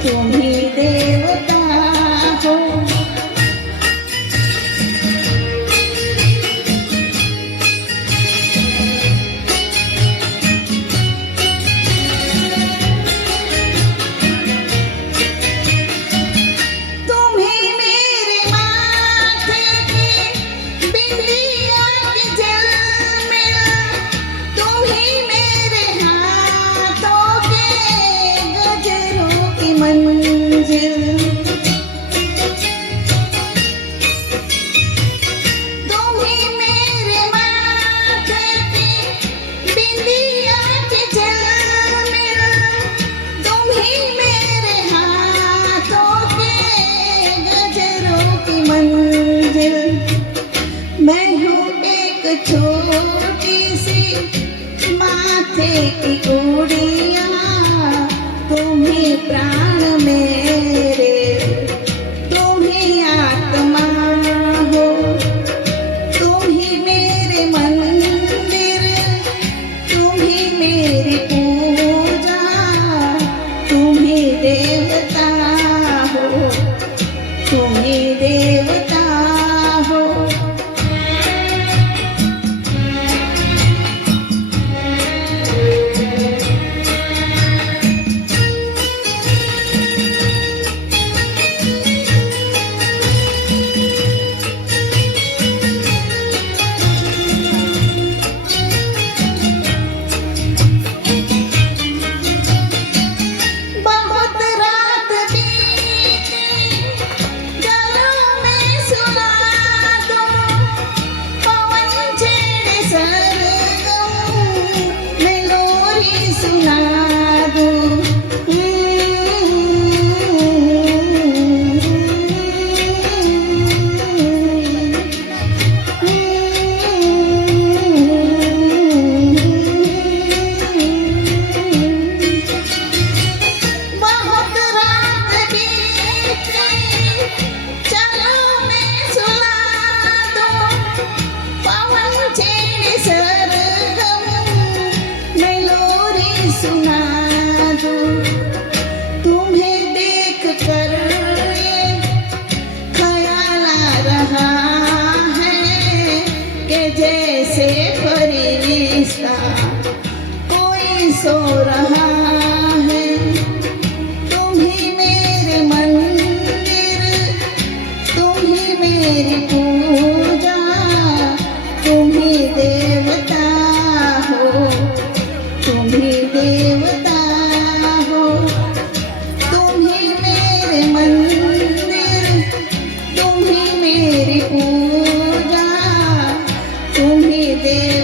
तुम ही देवता हो। मैं हूँ एक छोटी सी माथे की गुड़िया, तुम ही प्राण मेरे, तुम ही आत्मा हो। तुम ही मेरे मंदिर, तुम ही मेरी पूजा, तुम ही देवता हो, तुम ही देवता हो। सुना दूं तुम्हें देख कर ये ख्याल आ रहा है कि जैसे फरिश्ता कोई सो रहा है। तुम ही मेरे मंदिर, तुम ही मेरी पूजा, तुम ही देवता हो, तुम ही देवता हो। तुम ही मेरे मंदिर, तुम ही मेरी पूजा, तुम ही देवता।